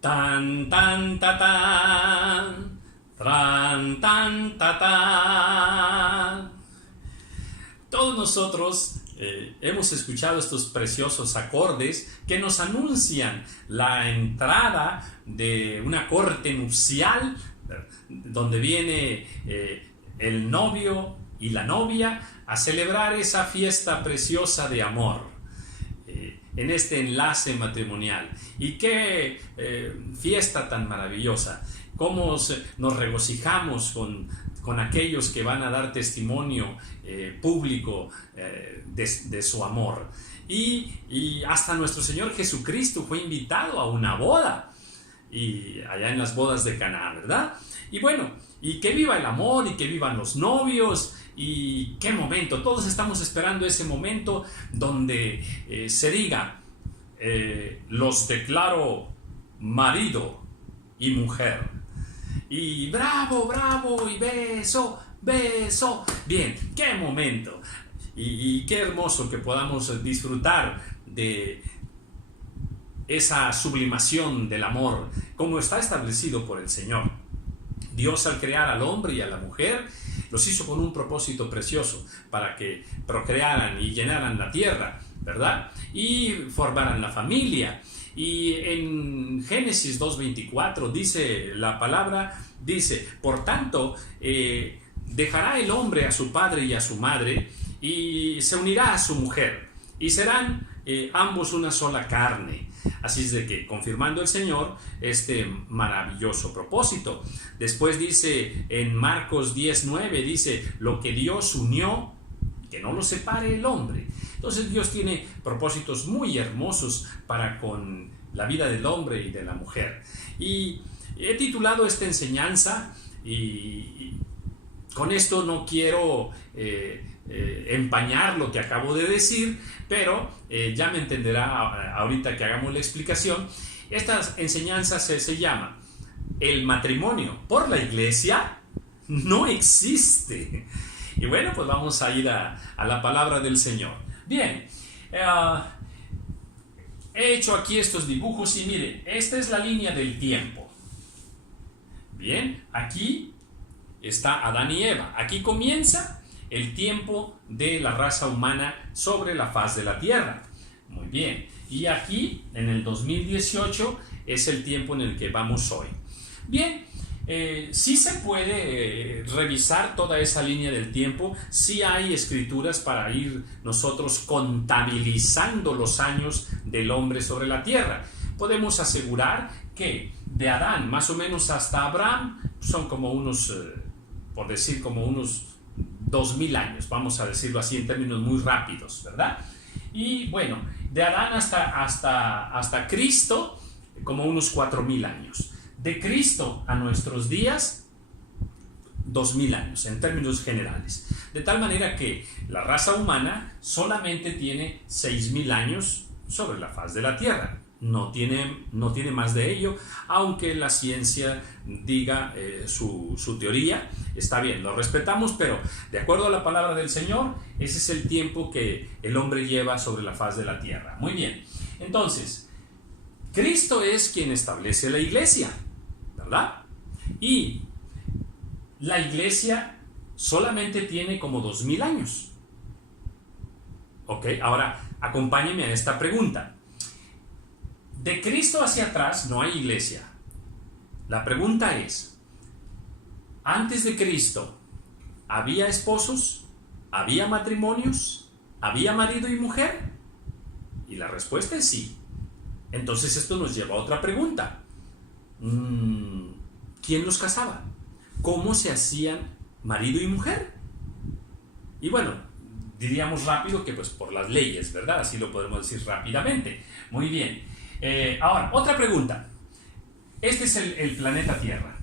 Tan, tan, ta, tan. Tran, tan, ta, tan. Todos nosotros hemos escuchado estos preciosos acordes que nos anuncian la entrada de una corte nupcial donde viene el novio y la novia a celebrar esa fiesta preciosa de amor en este enlace matrimonial. Y qué fiesta tan maravillosa, cómo nos regocijamos con aquellos que van a dar testimonio público de su amor. Y hasta nuestro Señor Jesucristo fue invitado a una boda, y allá en las bodas de Caná, ¿verdad? Y bueno, y que viva el amor, y que vivan los novios, y qué momento, todos estamos esperando ese momento donde se diga, los declaro marido y mujer, y bravo, bravo, y beso, beso. Bien, qué momento, y qué hermoso que podamos disfrutar de esa sublimación del amor como está establecido por el Señor. Dios, al crear al hombre y a la mujer, los hizo con un propósito precioso, para que procrearan y llenaran la tierra, ¿verdad? Y formaran la familia. Y en Génesis 2:24 dice la palabra, dice, por tanto, dejará el hombre a su padre y a su madre, y se unirá a su mujer, y serán ambos una sola carne. Así es de que, confirmando el Señor este maravilloso propósito. Después dice en Marcos 10:9, dice, lo que Dios unió, que no lo separe el hombre. Entonces Dios tiene propósitos muy hermosos para con la vida del hombre y de la mujer. Y he titulado esta enseñanza, y con esto no quiero empañar lo que acabo de decir, pero ya me entenderá ahorita que hagamos la explicación. Esta enseñanza se llama el matrimonio por la iglesia no existe. Y bueno, pues vamos a ir a la palabra del Señor. Bien, he hecho aquí estos dibujos, y mire, esta es la línea del tiempo. Bien, aquí está Adán y Eva. Aquí comienza el tiempo de la raza humana sobre la faz de la tierra. Muy bien. Y aquí, en el 2018, es el tiempo en el que vamos hoy. Bien, sí se puede revisar toda esa línea del tiempo. Sí hay escrituras para ir nosotros contabilizando los años del hombre sobre la tierra. Podemos asegurar que de Adán más o menos hasta Abraham son como unos, por decir, como unos 2000 años, vamos a decirlo así en términos muy rápidos, ¿verdad? Y bueno, de Adán hasta Cristo, como unos 4000 años. De Cristo a nuestros días, 2000 años, en términos generales. De tal manera que la raza humana solamente tiene 6000 años sobre la faz de la tierra. No tiene más de ello, aunque la ciencia diga su teoría. Está bien, lo respetamos, pero de acuerdo a la palabra del Señor, ese es el tiempo que el hombre lleva sobre la faz de la tierra. Muy bien, entonces, Cristo es quien establece la iglesia, ¿verdad? Y la iglesia solamente tiene como 2000 años. Ok, ahora acompáñenme a esta pregunta. De Cristo hacia atrás no hay iglesia. La pregunta es, ¿antes de Cristo había esposos? ¿Había matrimonios? ¿Había marido y mujer? Y la respuesta es sí. Entonces esto nos lleva a otra pregunta. ¿Quién los casaba? ¿Cómo se hacían marido y mujer? Y bueno, diríamos rápido que pues por las leyes, ¿verdad? Así lo podemos decir rápidamente. Muy bien. Ahora, otra pregunta. Este es el planeta Tierra.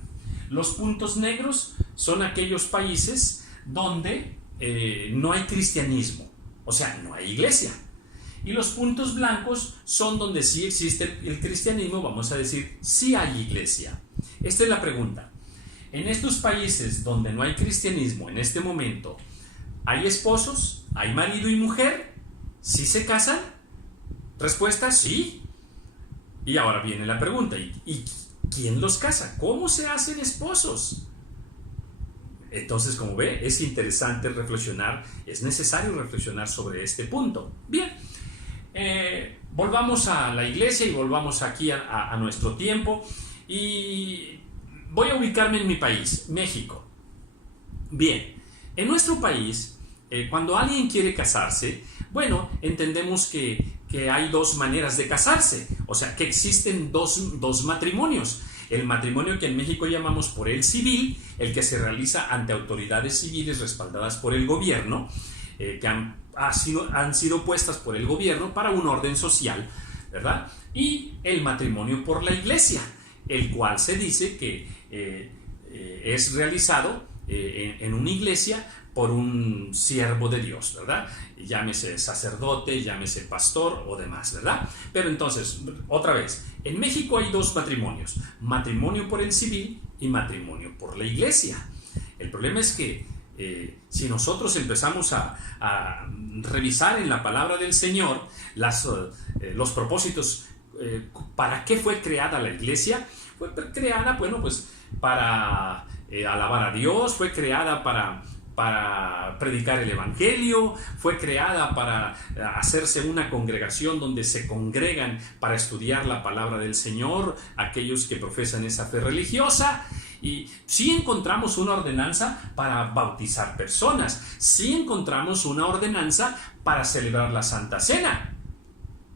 Los puntos negros son aquellos países donde no hay cristianismo, o sea, no hay iglesia. Y los puntos blancos son donde sí existe el cristianismo, vamos a decir, sí hay iglesia. Esta es la pregunta. En estos países donde no hay cristianismo en este momento, ¿hay esposos? ¿Hay marido y mujer? ¿Sí se casan? Respuesta, sí. Y ahora viene la pregunta, ¿y quién los casa? ¿Cómo se hacen esposos? Entonces, como ve, es interesante reflexionar, es necesario reflexionar sobre este punto. Bien, volvamos a la iglesia y volvamos aquí a nuestro tiempo. Y voy a ubicarme en mi país, México. Bien, en nuestro país, cuando alguien quiere casarse, bueno, entendemos que hay dos maneras de casarse, o sea, que existen dos matrimonios. El matrimonio que en México llamamos por el civil, el que se realiza ante autoridades civiles respaldadas por el gobierno, que han sido puestas por el gobierno para un orden social, ¿verdad? Y el matrimonio por la iglesia, el cual se dice que es realizado en una iglesia por un siervo de Dios, ¿verdad? Llámese sacerdote, llámese pastor o demás, ¿verdad? Pero entonces, otra vez, en México hay dos matrimonios, matrimonio por el civil y matrimonio por la iglesia. El problema es que si nosotros empezamos a revisar en la palabra del Señor los propósitos, ¿para qué fue creada la iglesia? Fue creada, bueno, pues para alabar a Dios, fue creada para predicar el evangelio, fue creada para hacerse una congregación donde se congregan para estudiar la palabra del Señor, aquellos que profesan esa fe religiosa. Y sí encontramos una ordenanza para bautizar personas, sí encontramos una ordenanza para celebrar la Santa Cena,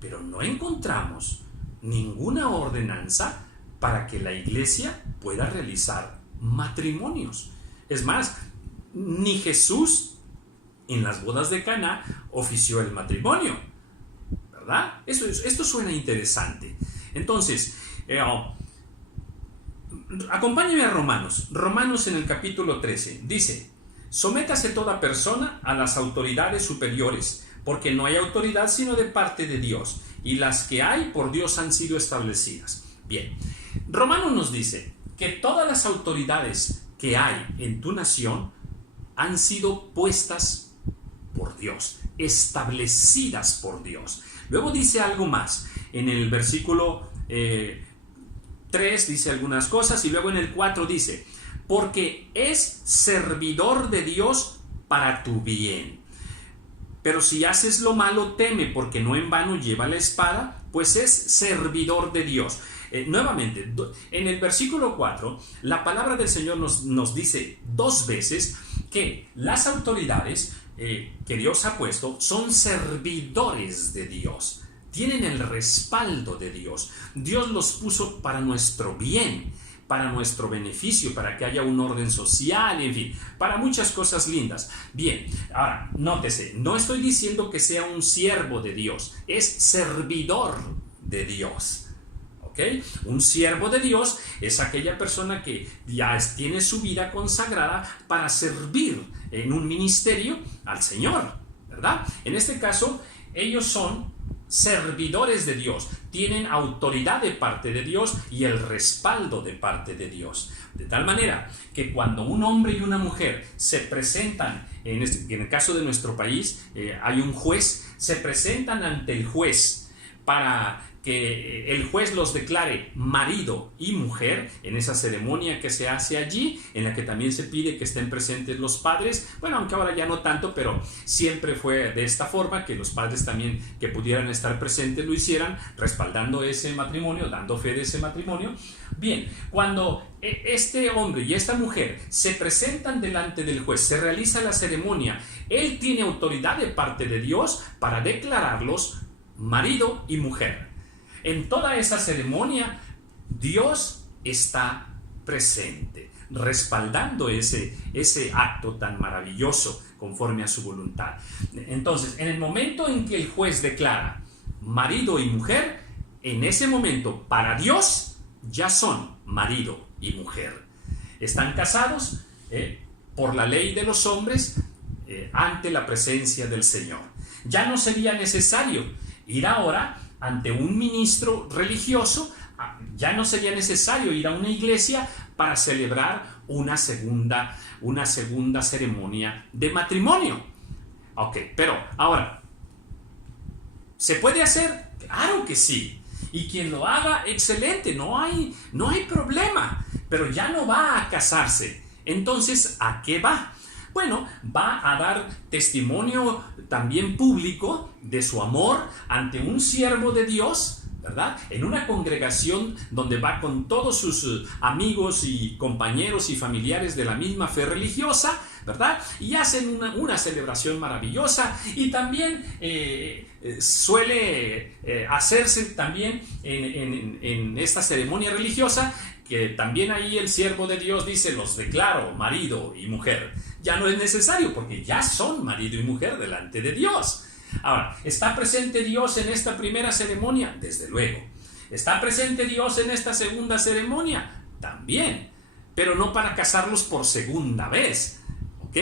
pero no encontramos ninguna ordenanza para que la iglesia pueda realizar matrimonios. Es más, ni Jesús en las bodas de Caná ofició el matrimonio, ¿verdad? Esto suena interesante. Entonces, acompáñame a Romanos en el capítulo 13, dice: sométase toda persona a las autoridades superiores, porque no hay autoridad sino de parte de Dios, y las que hay por Dios han sido establecidas. Bien, Romanos nos dice que todas las autoridades que hay en tu nación han sido puestas por Dios, establecidas por Dios. Luego dice algo más, en el versículo 3 dice algunas cosas, y luego en el 4 dice: porque es servidor de Dios para tu bien. Pero si haces lo malo, teme, porque no en vano lleva la espada, pues es servidor de Dios. Nuevamente, en el versículo 4, la palabra del Señor nos dice dos veces que las autoridades que Dios ha puesto son servidores de Dios, tienen el respaldo de Dios. Dios los puso para nuestro bien, para nuestro beneficio, para que haya un orden social, en fin, para muchas cosas lindas. Bien, ahora, nótese, no estoy diciendo que sea un siervo de Dios, es servidor de Dios. ¿Okay? Un siervo de Dios es aquella persona que ya tiene su vida consagrada para servir en un ministerio al Señor, ¿verdad? En este caso, ellos son servidores de Dios, tienen autoridad de parte de Dios y el respaldo de parte de Dios. De tal manera que cuando un hombre y una mujer se presentan, en el caso de nuestro país, hay un juez, se presentan ante el juez para que el juez los declare marido y mujer en esa ceremonia que se hace allí, en la que también se pide que estén presentes los padres. Bueno, aunque ahora ya no tanto, pero siempre fue de esta forma, que los padres también que pudieran estar presentes lo hicieran, respaldando ese matrimonio, dando fe de ese matrimonio. Bien, cuando este hombre y esta mujer se presentan delante del juez, se realiza la ceremonia, él tiene autoridad de parte de Dios para declararlos marido y mujer. En toda esa ceremonia, Dios está presente, respaldando ese acto tan maravilloso conforme a su voluntad. Entonces, en el momento en que el juez declara marido y mujer, en ese momento, para Dios, ya son marido y mujer. Están casados por la ley de los hombres ante la presencia del Señor. Ya no sería necesario ir ahora ante un ministro religioso, ya no sería necesario ir a una iglesia para celebrar una segunda ceremonia de matrimonio. Ok, pero ahora, ¿se puede hacer? Claro que sí. Y quien lo haga, excelente, no hay problema, pero ya no va a casarse. Entonces, ¿a qué va? Bueno, va a dar testimonio también público de su amor ante un siervo de Dios, ¿verdad? En una congregación donde va con todos sus amigos y compañeros y familiares de la misma fe religiosa, ¿verdad? Y hacen una celebración maravillosa, y también suele hacerse también en esta ceremonia religiosa, que también ahí el siervo de Dios dice: los declaro marido y mujer. Ya no es necesario, porque ya son marido y mujer delante de Dios. Ahora, ¿está presente Dios en esta primera ceremonia? Desde luego. ¿Está presente Dios en esta segunda ceremonia? También, pero no para casarlos por segunda vez, ¿ok?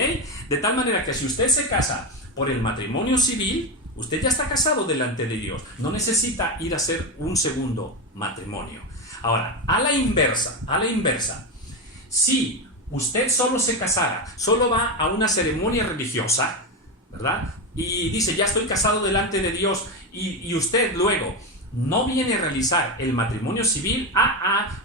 De tal manera que si usted se casa por el matrimonio civil, usted ya está casado delante de Dios. No necesita ir a hacer un segundo matrimonio. Ahora, a la inversa, si usted solo se casara, solo va a una ceremonia religiosa, ¿verdad? Y dice: ya estoy casado delante de Dios, y usted luego no viene a realizar el matrimonio civil,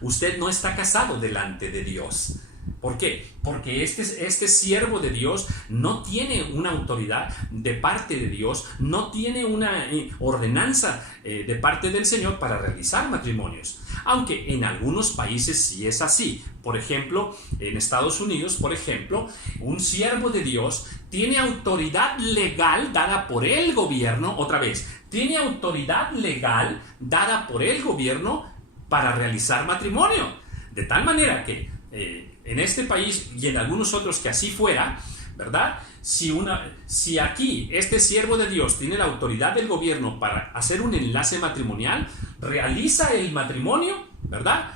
usted no está casado delante de Dios. ¿Por qué? Porque este siervo de Dios no tiene una autoridad de parte de Dios, no tiene una ordenanza de parte del Señor para realizar matrimonios. Aunque en algunos países sí es así. Por ejemplo, en Estados Unidos, por ejemplo, un siervo de Dios tiene autoridad legal dada por el gobierno, tiene autoridad legal dada por el gobierno para realizar matrimonio. De tal manera que en este país y en algunos otros que así fuera, ¿verdad? Si aquí este siervo de Dios tiene la autoridad del gobierno para hacer un enlace matrimonial, realiza el matrimonio, ¿verdad?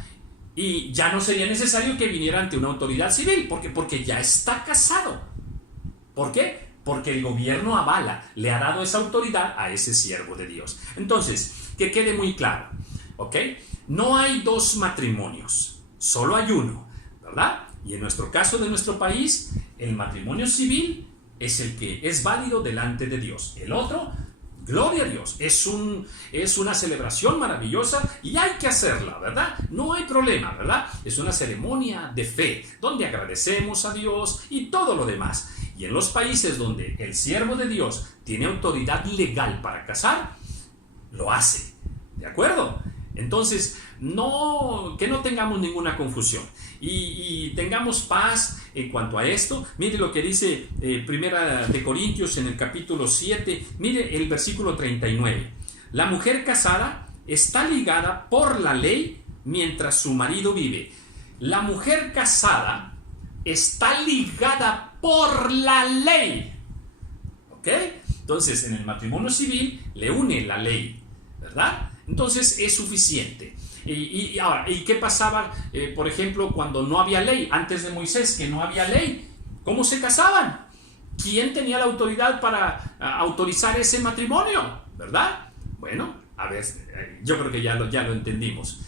Y ya no sería necesario que viniera ante una autoridad civil, porque ya está casado. ¿Por qué? Porque el gobierno avala, le ha dado esa autoridad a ese siervo de Dios. Entonces, que quede muy claro, ¿ok? No hay dos matrimonios, solo hay uno, ¿verdad? Y en nuestro caso de nuestro país, el matrimonio civil es el que es válido delante de Dios. El otro, gloria a Dios, es una celebración maravillosa y hay que hacerla, ¿verdad? No hay problema, ¿verdad? Es una ceremonia de fe, donde agradecemos a Dios y todo lo demás. Y en los países donde el siervo de Dios tiene autoridad legal para casar, lo hace, ¿de acuerdo? Entonces, que no tengamos ninguna confusión y tengamos paz en cuanto a esto. Mire lo que dice Primera de Corintios en el capítulo 7, mire el versículo 39. La mujer casada está ligada por la ley mientras su marido vive. La mujer casada está ligada por la ley, ¿ok? Entonces, en el matrimonio civil le une la ley, ¿verdad? Entonces es suficiente. Ahora, ¿y qué pasaba, por ejemplo, cuando no había ley? Antes de Moisés, que no había ley, ¿cómo se casaban? ¿Quién tenía la autoridad para autorizar ese matrimonio? ¿Verdad? Bueno, a ver, yo creo que ya lo entendimos.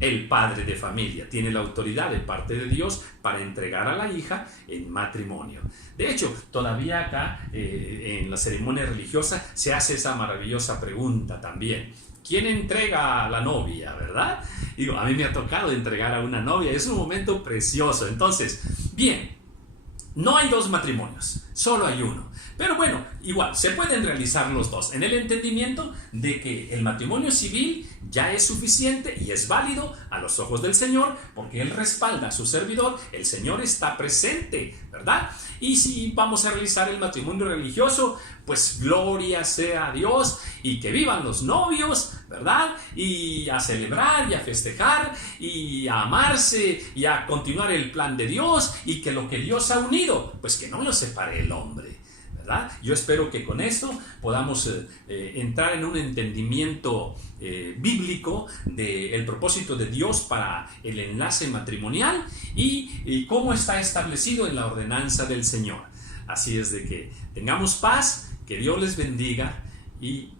El padre de familia tiene la autoridad de parte de Dios para entregar a la hija en matrimonio. De hecho, todavía acá en la ceremonia religiosa se hace esa maravillosa pregunta también. ¿Quién entrega a la novia, verdad? Digo, a mí me ha tocado entregar a una novia, es un momento precioso. Entonces, bien, no hay dos matrimonios, solo hay uno. Pero bueno, igual, se pueden realizar los dos en el entendimiento de que el matrimonio civil ya es suficiente y es válido a los ojos del Señor, porque Él respalda a su servidor, el Señor está presente, ¿verdad? Y si vamos a realizar el matrimonio religioso, pues gloria sea a Dios y que vivan los novios, ¿verdad? Y a celebrar y a festejar y a amarse y a continuar el plan de Dios, y que lo que Dios ha unido, pues que no lo separe el hombre, ¿verdad? Yo espero que con esto podamos entrar en un entendimiento bíblico del propósito de Dios para el enlace matrimonial y cómo está establecido en la ordenanza del Señor. Así es de que tengamos paz, que Dios les bendiga y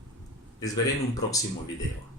les veré en un próximo video.